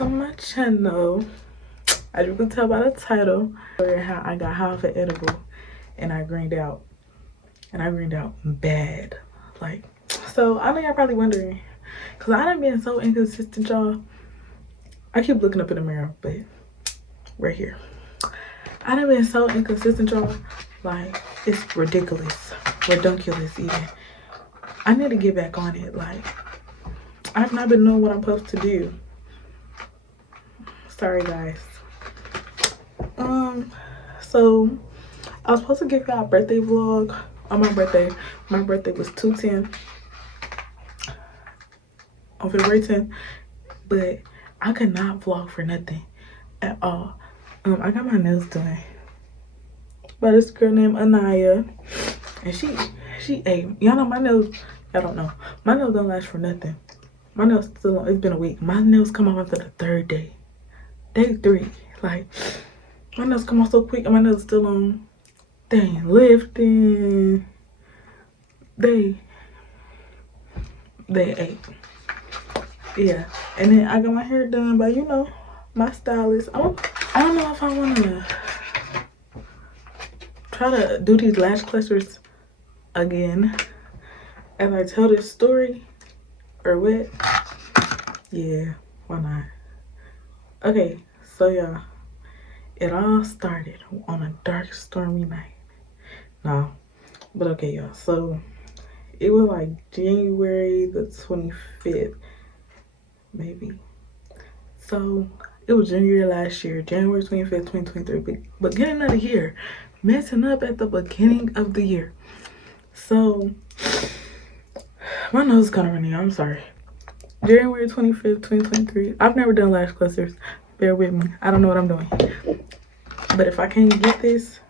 to my channel. As you can tell by the title, how I got half an edible and I greened out. And I greened out bad. Like, so I know y'all probably wondering, because I done been so inconsistent, y'all. I keep looking up in the mirror, but right here. I done been so inconsistent, y'all. Like, it's ridiculous. Redunculous even. I need to get back on it. Like, I've not been knowing what I'm supposed to do. Sorry, guys. So I was supposed to give y'all a birthday vlog on my birthday. My birthday was 2/10 on February 10th, but I could not vlog for nothing at all. I got my nails done by this girl named Anaya, and she ate. Y'all know my nails. Y'all don't know. My nails don't last for nothing. My nails still on. It's been a week. My nails come off after the 3rd day. Day 3. Like, my nails come off so quick and my nails still on. They ain't lifting. They ate. Yeah. And then I got my hair done by, you know, my stylist. I don't know if I want to try to do these lash clusters again as I tell this story or what. Yeah, why not? Okay, so y'all, it all started on a dark, stormy night. No, but okay, y'all. So it was like January the 25th, maybe. So it was January last year, January 25th, 2023. Beginning of the year, messing up at the beginning of the year. So my nose is kind of running. I'm sorry. January 25th, 2023. I've never done lash clusters. Bear with me. I don't know what I'm doing. But if I can't get this,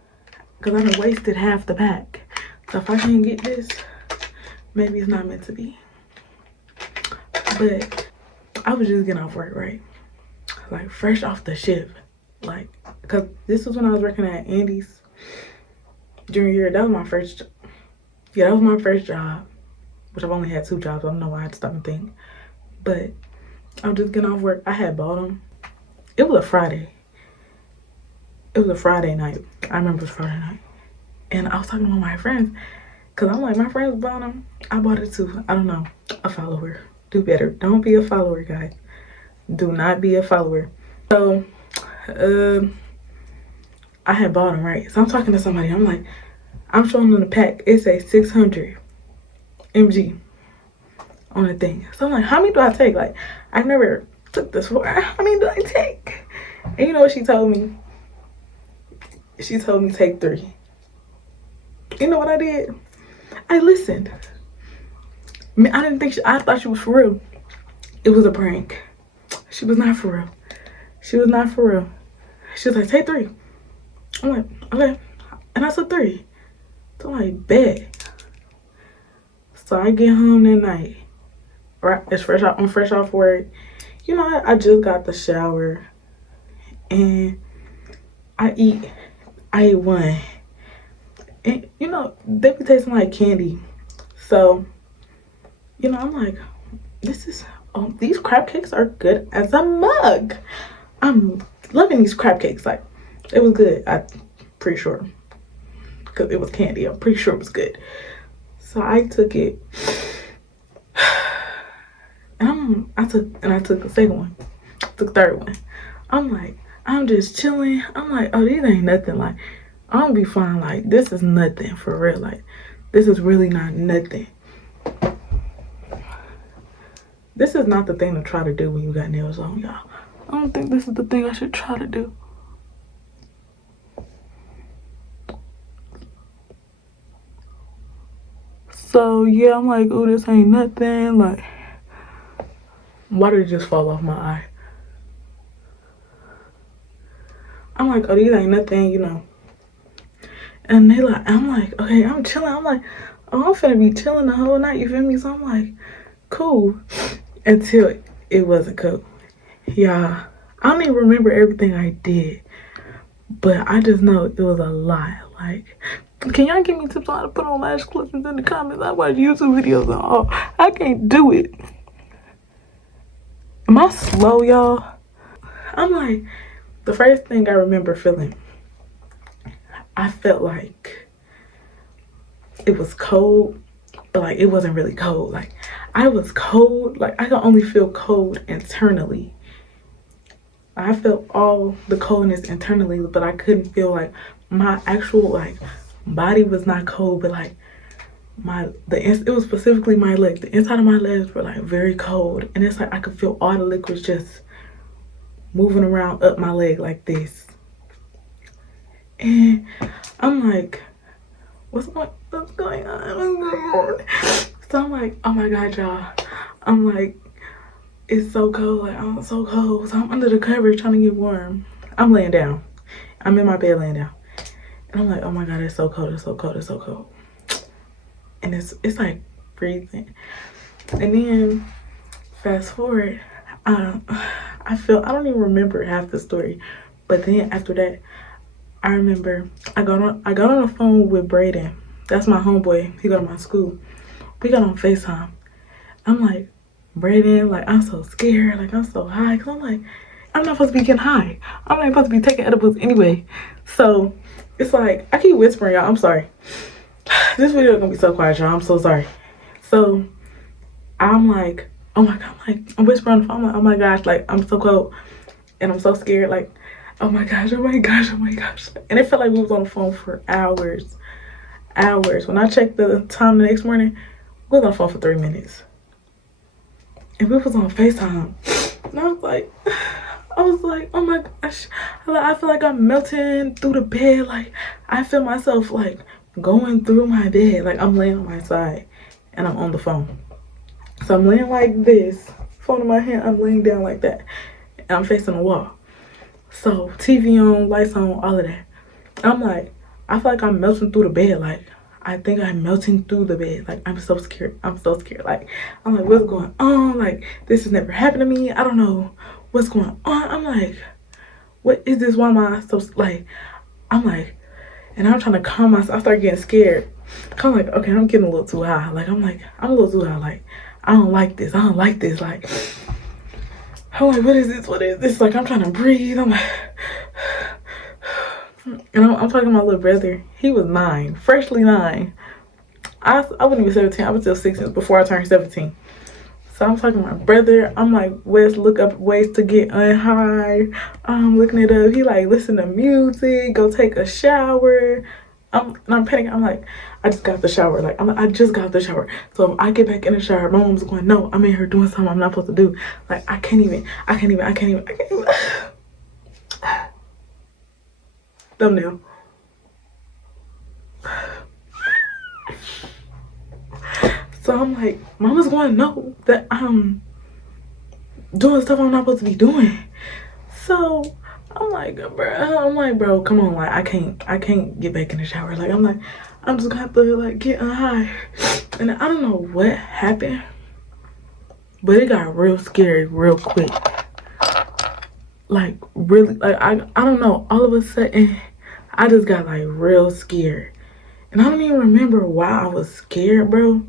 because I done wasted half the pack. So if I can't get this, maybe it's not meant to be. But I was just getting off work, right? Like, fresh off the shift. Like, because this was when I was working at Andy's junior year. That was my first, yeah, that was my first job. Which I've only had 2 jobs. I don't know why I had to stop and think. But I was just getting off work. I had bought them. It was a Friday. It was a Friday night. I remember it was Friday night. And I was talking to one of my friends. Because I'm like, my friends bought them. I bought it too. I don't know. A follower. Do better. Don't be a follower, guys. Do not be a follower. So, I had bought them, right? So I'm talking to somebody. I'm like, I'm showing them the pack. It says 600 mg on the thing. So I'm like, how many do I take? Like, I've never took this before. How many do I take? And you know what she told me? She told me take 3. You know what I did? I listened. I mean, I didn't think I thought she was for real. It was a prank. She was not for real. She was not for real. She was like, take 3. I'm like, okay. And I took 3. So I'm like, bet. So I get home that night. Right, I'm fresh off work. You know, I just got the shower. And I ate 1. And, you know, they be tasting like candy. So, you know, I'm like, these crab cakes are good as a mug. I'm loving these crab cakes. Like, it was good. I'm pretty sure. Because it was candy. I'm pretty sure it was good. So I took it. And I took the second one. I took the 3rd one. I'm like, I'm just chilling. I'm like, oh, these ain't nothing. Like, I'm gonna be fine. Like, this is nothing for real. Like, this is really not nothing. This is not the thing to try to do when you got nails on, y'all. I don't think this is the thing I should try to do. So, yeah, I'm like, oh, this ain't nothing. Like, why did it just fall off my eye? I'm like, oh, these ain't nothing, you know. And they like, I'm like, okay, I'm chilling. I'm like, oh, I'm finna be chilling the whole night, you feel me? So I'm like, cool. Until it wasn't cool. Yeah, I don't even remember everything I did. But I just know it was a lot. Like, can y'all give me tips on how to put on lash clippings in the comments? I watch YouTube videos and all. I can't do it. Am I slow, y'all? I'm like, the first thing I remember feeling, I felt like it was cold, but like it wasn't really cold. Like I was cold, like I could only feel cold internally. I felt all the coldness internally, but I couldn't feel like my actual like body was not cold, but like it was specifically my legs. The inside of my legs were like very cold, and it's like I could feel all the liquids just moving around up my leg like this. And I'm like, what's going on? So I'm like, oh my god, y'all. I'm like, it's so cold. Like I'm so cold. So I'm under the covers trying to get warm. I'm laying down. I'm in my bed laying down. And I'm like, oh my god, it's so cold, it's so cold, it's so cold. And it's like freezing. And then fast forward, I don't even remember half the story. But then after that, I remember I got on the phone with Braden. That's my homeboy. He go to my school. We got on FaceTime. I'm like, Braden, like I'm so scared, like I'm so high. Cause I'm like, I'm not supposed to be getting high. I'm not supposed to be taking edibles anyway. So it's like, I keep whispering, y'all. I'm sorry. This video is gonna be so quiet, y'all. I'm so sorry. So I'm like, oh my god, I'm whispering on the phone. I'm like, oh my gosh, like I'm so cold and I'm so scared. Like, oh my gosh, oh my gosh, oh my gosh. And it felt like we was on the phone for hours. When I checked the time the next morning, we was on the phone for 3 minutes. And we was on FaceTime. And I was like, oh my gosh. I feel like I'm melting through the bed. Like, I feel myself like going through my bed. Like, I'm laying on my side and I'm on the phone. So I'm laying like this, phone in my hand, I'm laying down like that. And I'm facing the wall. So TV on, lights on, all of that. I'm like, I feel like I'm melting through the bed. Like, I think I'm melting through the bed. Like, I'm so scared. Like, I'm like, what's going on? Like, this has never happened to me. I don't know what's going on. I'm like, what is this? Why am I so, like, I'm like, and I'm trying to calm myself. I start getting scared. I'm like, okay, I'm getting a little too high. Like, I'm a little too high. Like, I don't like this. Like, I'm like, what is this? Like, I'm trying to breathe. I'm like, and I'm talking to my little brother. He was 9, freshly 9. I wasn't even 17. I was still 16 before I turned 17. So I'm talking to my brother. I'm like, let's look up ways to get unhigh. I'm looking it up. He like, listen to music, go take a shower. I'm panicking. I'm like, I just got the shower. Like, I just got the shower. So if I get back in the shower, my mom's going, no, I'm in here doing something I'm not supposed to do. Like, I can't even. Thumbnail. So I'm like, mama's going to know that I'm doing stuff I'm not supposed to be doing. So I'm like, bro, come on, like I can't get back in the shower. Like I'm just gonna have to like get high. And I don't know what happened, but it got real scary real quick. Like really, like I don't know, all of a sudden I just got like real scared. And I don't even remember why I was scared, bro.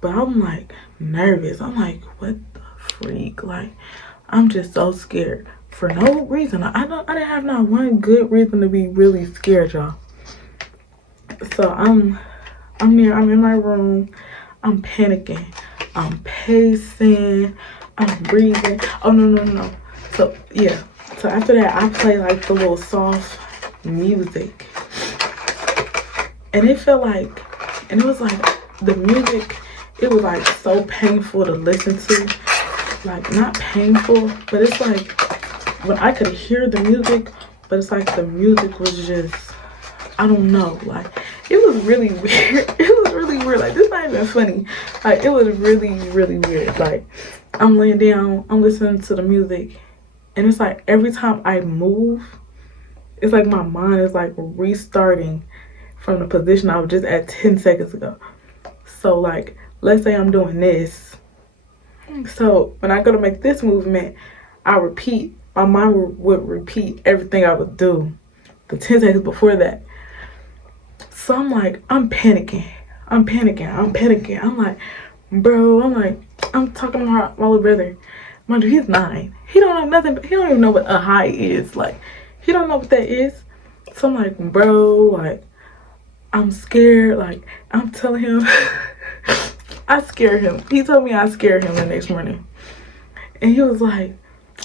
But I'm like nervous. I'm like, what the freak? Like, I'm just so scared for no reason. I didn't have not one good reason to be really scared, y'all. So I'm in my room. I'm panicking. I'm pacing. I'm breathing. Oh no. So yeah. So after that, I play like the little soft music, and it felt like, and it was like the music. It was like so painful to listen to. Like not painful, but it's like when I could hear the music, but it's like the music was just, I don't know. Like it was really weird. It was really weird. Like this is not even funny. Like it was really, really weird. Like I'm laying down, I'm listening to the music, and it's like every time I move, it's like my mind is like restarting from the position I was just at 10 seconds ago. So like, let's say I'm doing this. So when I go to make this movement, my mind would repeat everything I would do the 10 seconds before that. So I'm like, I'm panicking. I'm like, bro, I'm talking to my little brother. Mind you, he's 9. He don't know nothing. He don't even know what a high is. Like, he don't know what that is. So I'm like, bro, like, I'm scared. Like, I'm telling him, I scared him. He told me I scared him the next morning. And he was like,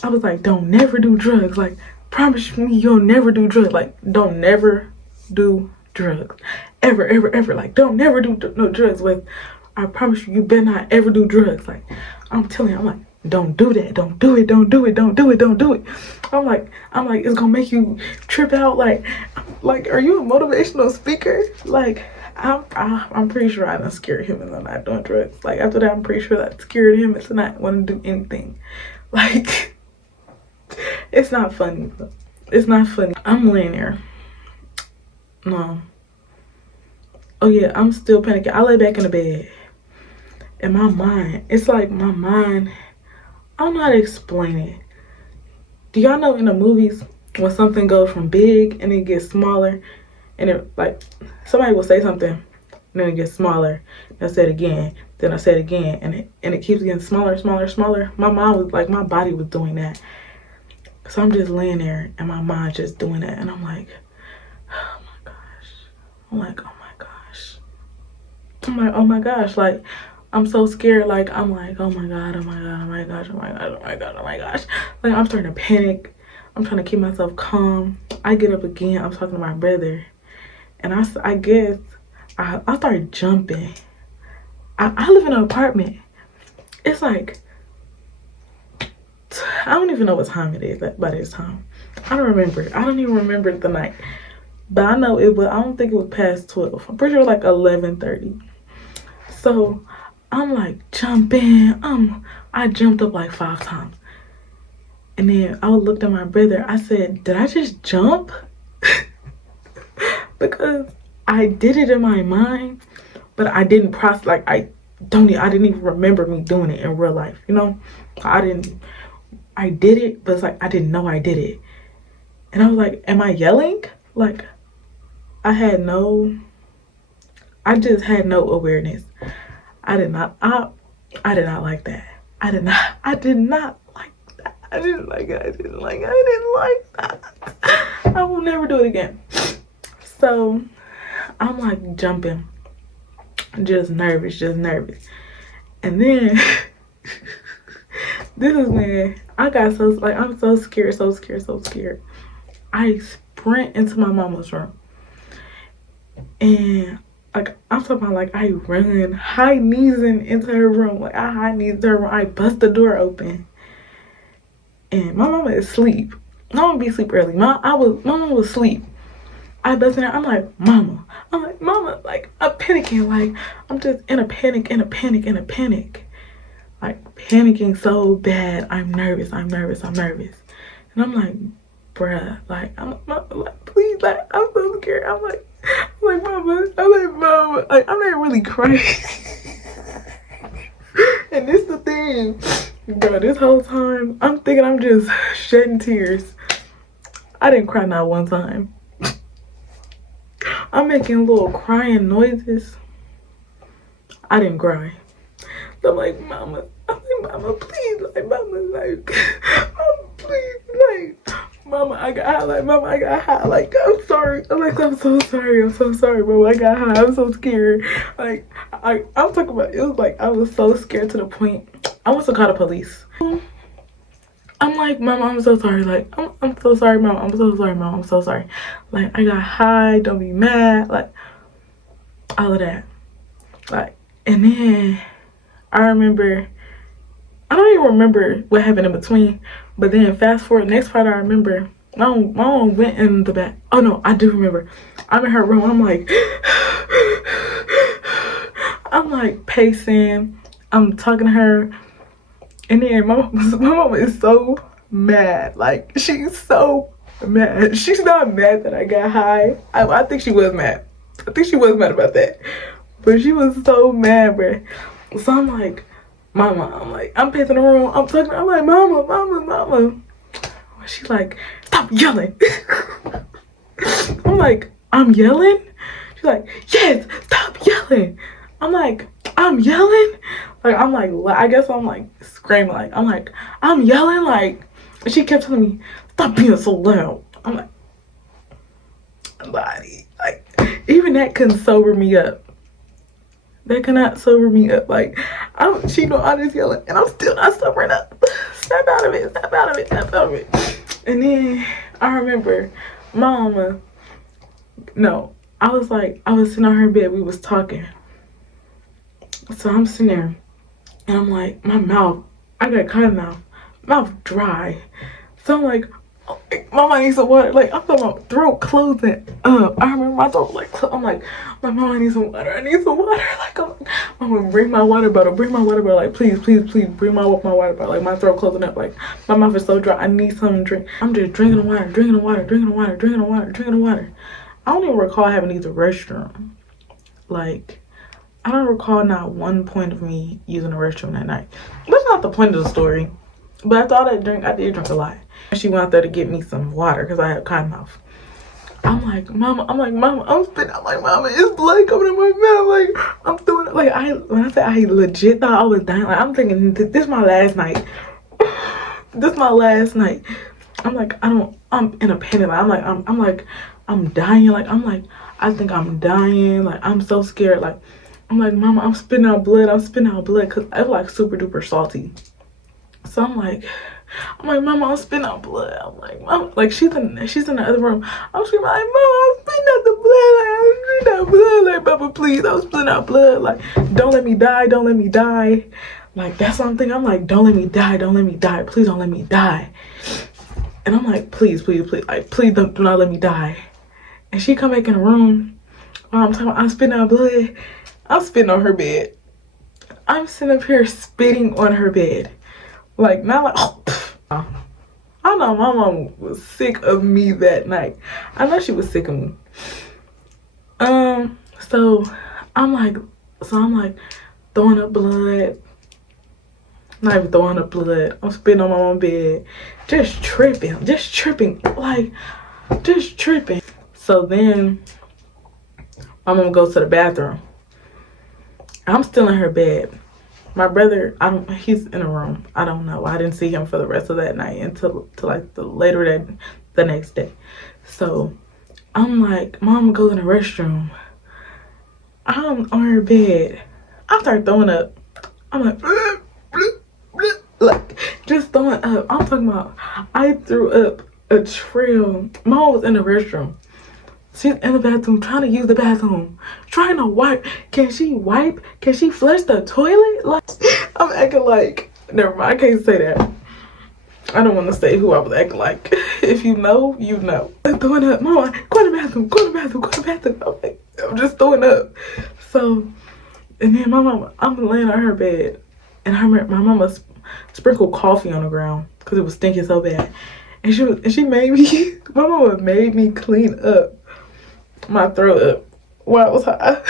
I was like, don't never do drugs. Like, promise me you'll never do drugs. Like, don't never do drugs. Ever, ever, ever. Like, don't never do no drugs. With, I promise you, you better not ever do drugs. Like, I'm telling you, I'm like, don't do that. Don't do it. Don't do it. Don't do it. Don't do it. I'm like, it's gonna make you trip out. Like, are you a motivational speaker? Like, I'm pretty sure I done scared him into not doing drugs. Like, after that, I'm pretty sure that scared him into not wanting to do anything. Like, it's not funny. It's not funny. I'm laying there. No. Oh yeah, I'm still panicking. I lay back in the bed. And my mind, it's like my mind, I don't know how to explain it. Do y'all know in the movies when something goes from big and it gets smaller, and it, like, somebody will say something and then it gets smaller, and I say it again, then I say it again, and it keeps getting smaller, smaller, smaller. My mind was like, my body was doing that. So I'm just laying there and my mind just doing that, and I'm like, oh my gosh. I'm like, oh my gosh. I'm like, oh my gosh. Like, I'm so scared. Like, I'm like, oh my god, oh my god, oh my gosh, oh my god, oh my god, oh my gosh. Like, I'm starting to panic. I'm trying to keep myself calm. I get up again. I'm talking to my brother, and I guess I started jumping. I live in an apartment. It's like, I don't even know what time it is by this time. I don't remember. I don't even remember the night. But I know it was, I don't think it was past 12. I'm pretty sure like 11:30. So I'm like jumping. I jumped up like 5 times. And then I looked at my brother. I said, did I just jump? Because I did it in my mind, but I didn't process, like, I didn't even remember me doing it in real life, you know? I did it, but it's like I didn't know I did it. And I was like, am I yelling? Like, I just had no awareness. I did not like that. I did not like that. I didn't like that. I will never do it again. So I'm like jumping, just nervous. And then this is when I got so, like, I'm so scared. I sprint into my mama's room. And like, I'm talking about, like, I run high kneesing into her room. Like, I high knees into her room. I bust the door open. And my mama is asleep. My mama be asleep early. My mama was asleep. I bust in there. I'm like, mama. Like, I'm panicking. Like, I'm just in a panic. Like, panicking so bad. I'm nervous. And I'm like, bruh, like, I'm like, please, like, I'm so scared. I'm like, mama. Like, I'm not really crying. And this the thing, bro, this whole time, I'm thinking I'm just shedding tears. I didn't cry not one time. I'm making little crying noises. I didn't cry. So I'm like, mama, please, like, mama, please, like, mama, I got high, like, I'm sorry, I'm so sorry, mama, I got high, I'm so scared. Like, I'm talking about, it was like, I was so scared to the point, I want to call the police. I'm like, mama, I'm so sorry, like, I'm so sorry, mama, I'm so sorry. Like, I got high, don't be mad, like, all of that. Like, and then I remember, I don't even remember what happened in between, but then fast forward, next part I remember, my mom went in the back. Oh no, I do remember. I'm in her room, I'm like pacing, I'm talking to her, and then my mom is so mad. Like, she's so mad. She's not mad that I got high. I think she was mad. I think she was mad about that. But she was so mad, bro. So I'm like, mama, I'm pacing the room. I'm like, mama. She's like, stop yelling. I'm like, I'm yelling? She's like, yes, stop yelling. I'm like, I I'm yelling. Like, I'm like, I guess I'm like screaming. Like, I'm yelling. Like, she kept telling me, stop being so loud. I'm like, body. Like, even that couldn't sober me up. That cannot sober me up. Like, she know all this yelling, and I'm still not sobering up. Snap out of it, snap out of it, snap out of it. And then I remember my mama, no, I was sitting on her bed, we was talking. So I'm sitting there, and I'm like, my mouth, I got cotton mouth dry. So I'm like, oh, mama needs some water. Like, I'm talking about throat closing up. I remember my throat I'm like, my mama needs some water. I need some water. Like, I'm like, bring my water bottle. Bring my water bottle. Like, please, please, please, bring my water bottle. Like, my throat closing up. Like, my mouth is so dry. I need something to drink. I'm just drinking the water, drinking the water, drinking the water, drinking the water, drinking the water. I don't even recall having to use the restroom. Like, I don't recall not one point of me using the restroom that night. That's not the point of the story. But after all that drink, I did drink a lot. She went out there to get me some water because I had cotton mouth. I'm like, mama, I'm spitting. I'm like, mama, it's blood coming in my mouth. Like, I'm doing it. Like, when I said I legit thought I was dying, like, I'm thinking, this is my last night. This is my last night. I'm like, I'm in a panic. Like, I'm dying. Like, I think I'm dying. Like, I'm so scared. Like, I'm like, mama, I'm spitting out blood. Because I was like super duper salty. So I'm like, mama, I'm spitting out blood. I'm like, mama, like, she's in the other room. I'm screaming like, mama, I'm spitting out the blood. Like, I'm spitting out blood. Like, papa, please, I'm spitting out blood. Like, don't let me die. Don't let me die. Like, that's something. I'm like, don't let me die. Don't let me die. Please don't let me die. And I'm like, please, please, please. Like, please do not let me die. And she come back in the room. While I'm talking about, I'm spitting out blood. I'm spitting on her bed. I'm sitting up here spitting on her bed. Like, not like, oh, I know my mom was sick of me that night. I know she was sick of me. So I'm like throwing up blood. Not even throwing up blood. I'm spitting on my mom's bed. Just tripping. Like, just tripping. So then my mom goes to the bathroom. I'm still in her bed. My brother, he's in a room. I don't know. I didn't see him for the rest of that night until like the next day. So I'm like, mom goes in the restroom. I'm on her bed. I start throwing up. I'm like, like, just throwing up. I'm talking about, I threw up a trail. Mom was in the restroom. She's in the bathroom, trying to use the bathroom, trying to wipe. Can she wipe? Can she flush the toilet? Like, I'm acting like, never mind, I can't say that. I don't want to say who I was acting like. If you know, you know. I'm throwing up. Mama, go to the bathroom, go to the bathroom, go to the bathroom. I'm just throwing up. So, and then my mama, I'm laying on her bed, and my mama sprinkled coffee on the ground because it was stinking so bad. And she made me, my mama made me clean up my throat up while it was hot.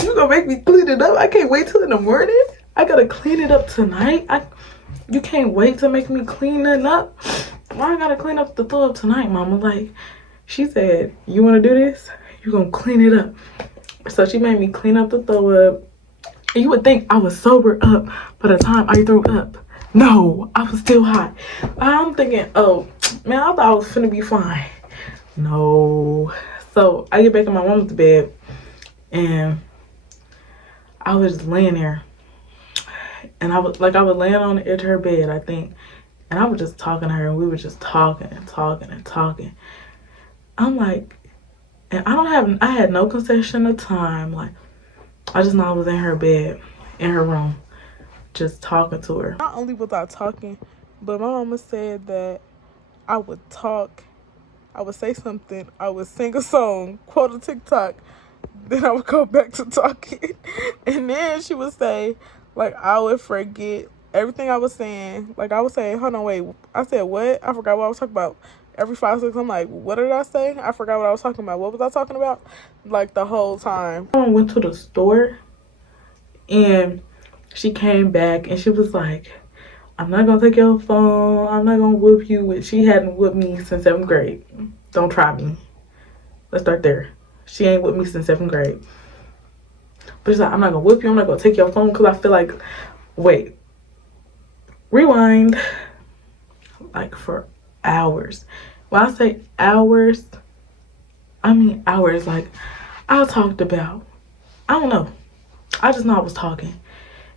You gonna make me clean it up? I can't wait till in the morning. I gotta clean it up tonight. You can't wait to make me clean it up. Why I gotta clean up the throw up tonight, mama? Like, she said, you wanna do this? You gonna clean it up. So she made me clean up the throw up. And you would think I was sober up by the time I threw up. No, I was still hot. I'm thinking, oh man, I thought I was finna be fine. No. So I get back in my mom's bed, and I was just laying there, and I was laying on the edge of her bed, I think, and I was just talking to her, and we were just talking and talking and talking. I'm like, and I had no concession of time. Like, I just know I was in her bed, in her room, just talking to her. Not only was I talking, but my mama said that I would talk, I would say something, I would sing a song, quote a TikTok, then I would go back to talking. And then she would say, like, I would forget everything I was saying. Like, I would say, hold on, wait, I said what? I forgot what I was talking about. Every 5 seconds, I'm like, what did I say? I forgot what I was talking about. What was I talking about? Like, the whole time. I went to the store, and she came back, and she was like, I'm not gonna take your phone. I'm not gonna whoop you. She hadn't whooped me since 7th grade. Don't try me. Let's start there. She ain't whooped me since 7th grade. But she's like, I'm not gonna whip you, I'm not gonna take your phone, because I feel like, wait, rewind, like for hours. When I say hours, I mean hours. Like, I talked about, I don't know, I just know I was talking.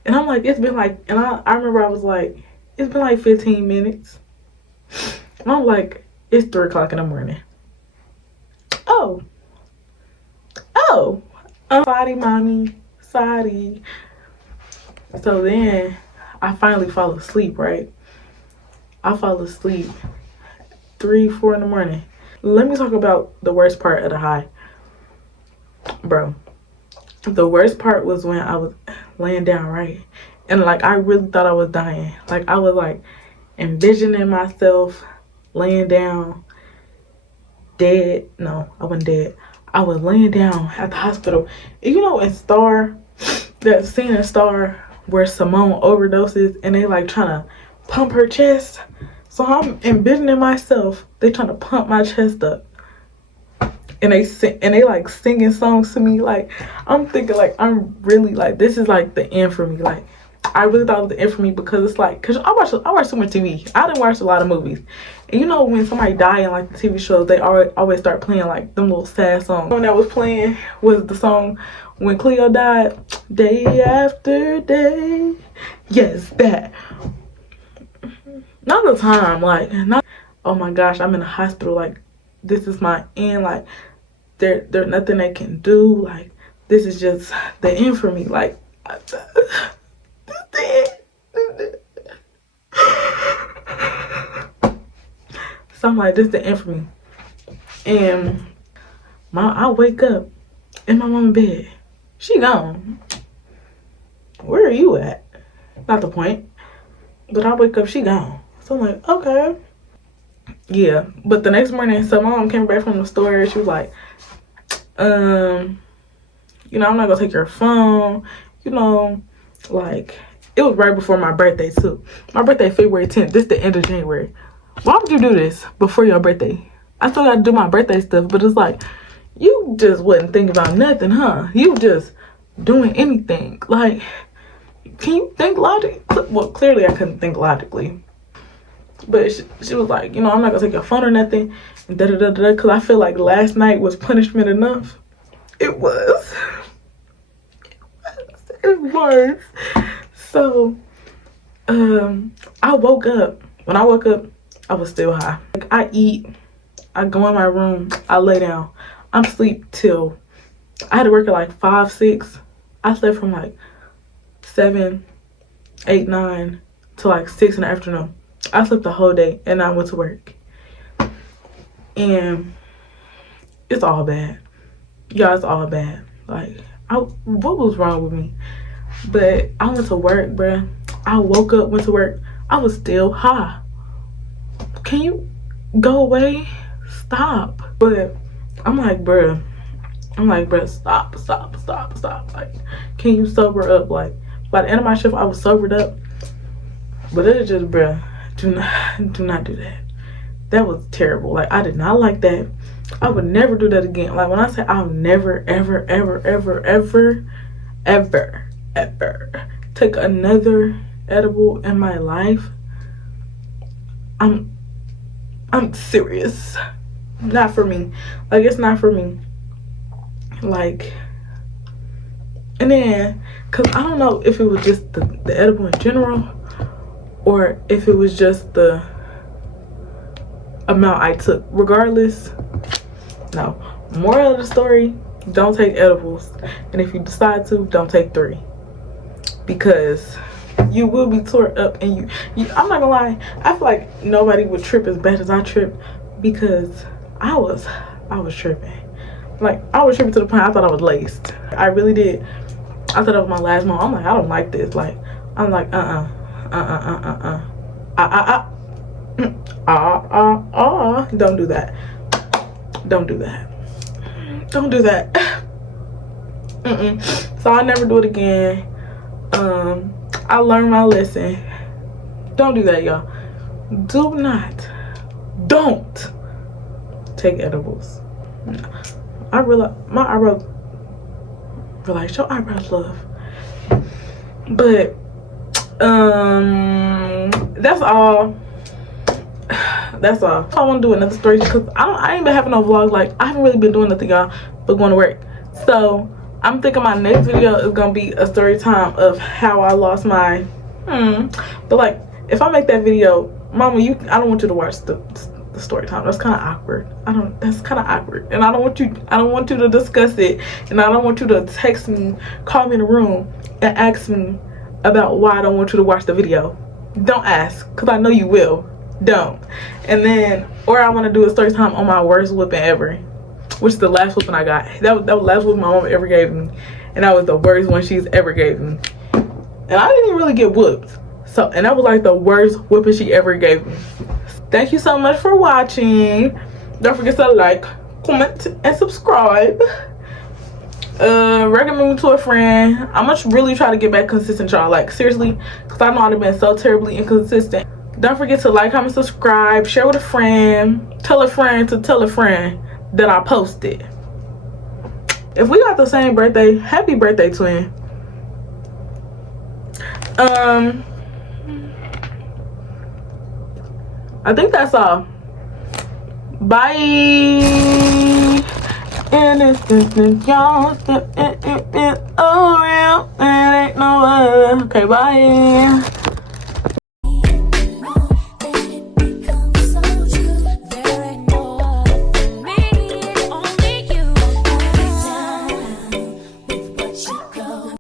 And I'm like, it's been like, and I remember I was like, it's been like 15 minutes. And I'm like, it's 3 o'clock in the morning. Oh, sorry, mommy, sorry. So then I finally fall asleep, right? I fall asleep 3, 4 in the morning. Let me talk about the worst part of the high. Bro, the worst part was when I was laying down, right? And like, I really thought I was dying. Like, I was like envisioning myself laying down dead. No, I wasn't dead. I was laying down at the hospital. You know, in Star, that scene in Star where Simone overdoses and they like trying to pump her chest. So I'm envisioning myself, they trying to pump my chest up. And they like singing songs to me. Like, I'm thinking like, I'm really like, this is like the end for me. Like, I really thought it was the end for me, because it's like, cause I watch so much TV. I didn't watch a lot of movies. And you know, when somebody die in like the TV shows, they always start playing like them little sad songs. The one that was playing was the song when Cleo died, day after day. Yes, that. Not the time, like, not, oh my gosh, I'm in the hospital, like, this is my end, like, there's nothing they can do, like, this is just the end for me, like, so I'm like, this is the end for me. And I wake up in my mom's bed. She gone. Where are you at? Not the point. But I wake up, she gone. So I'm like, okay. Yeah. But the next morning, so my mom came back from the store. She was like, you know, I'm not gonna take your phone. You know, like, it was right before my birthday too. My birthday February 10th. This the end of January. Why would you do this before your birthday? I still gotta do my birthday stuff, but it's like, you just wouldn't think about nothing, huh? You just doing anything. Like, can you think logically? Well, clearly I couldn't think logically. But she was like, you know, I'm not gonna take your phone or nothing. And da-da-da-da-da. Because I feel like last night was punishment enough. It was. It was. So, I woke up. When I woke up, I was still high. Like, I eat. I go in my room. I lay down. I'm asleep till, I had to work at like 5, 6. I slept from like 7, 8, 9 to like 6 in the afternoon. I slept the whole day and I went to work. And it's all bad. Y'all, it's all bad. Like, what was wrong with me? But I went to work, bruh. I woke up, went to work. I was still high. Can you go away? Stop. But I'm like, bruh, stop. Like, can you sober up? Like, by the end of my shift, I was sobered up. But it is just, bruh, do not do that. That was terrible. Like, I did not like that. I would never do that again. Like, when I say I'll never, ever, ever, ever, ever, ever, ever take another edible in my life, I'm serious. Not for me. Like, it's not for me. Like, and then, cause I don't know if it was just the edible in general, or if it was just the amount I took. Regardless, no. Moral of the story, don't take edibles. And if you decide to, don't take 3. Because you will be tore up, and you I'm not gonna lie, I feel like nobody would trip as bad as I tripped, because I was tripping. Like, I was tripping to the point I thought I was laced. I really did. I thought that was my last moment. I'm like, I don't like this. Like, I'm like, don't do that. Don't do that. Don't do that. So I'll never do it again. I learned my lesson. Don't do that, y'all. Don't take edibles. I realize like, your eyebrows, love. But that's all. That's all. I want to do another story because I ain't been having no vlog. Like, I haven't really been doing nothing, y'all, but going to work. So I'm thinking my next video is gonna be a story time of how I lost my but like, if I make that video, mama, I don't want you to watch the story time. That's kind of awkward. That's kind of awkward, and I don't want you to discuss it, and I don't want you to text me, call me in the room and ask me about why I don't want you to watch the video. Don't ask, because I know you will. Don't. And then, or I want to do a story time on my worst whipping ever, which is the last whipping I got. That was the last whipping my mom ever gave me, and that was the worst one she's ever gave me. And I didn't even really get whooped, so, and that was like the worst whipping she ever gave me. Thank you so much for watching. Don't forget to like, comment, and subscribe. Recommend me to a friend. I'm gonna really try to get back consistent, y'all. Like, seriously, because I know I've been so terribly inconsistent. Don't forget to like, comment, subscribe, share with a friend, tell a friend to tell a friend that I posted. If we got the same birthday, happy birthday, twin. I think that's all. Bye. And it's y'all, oh real, it ain't no other. Okay, bye.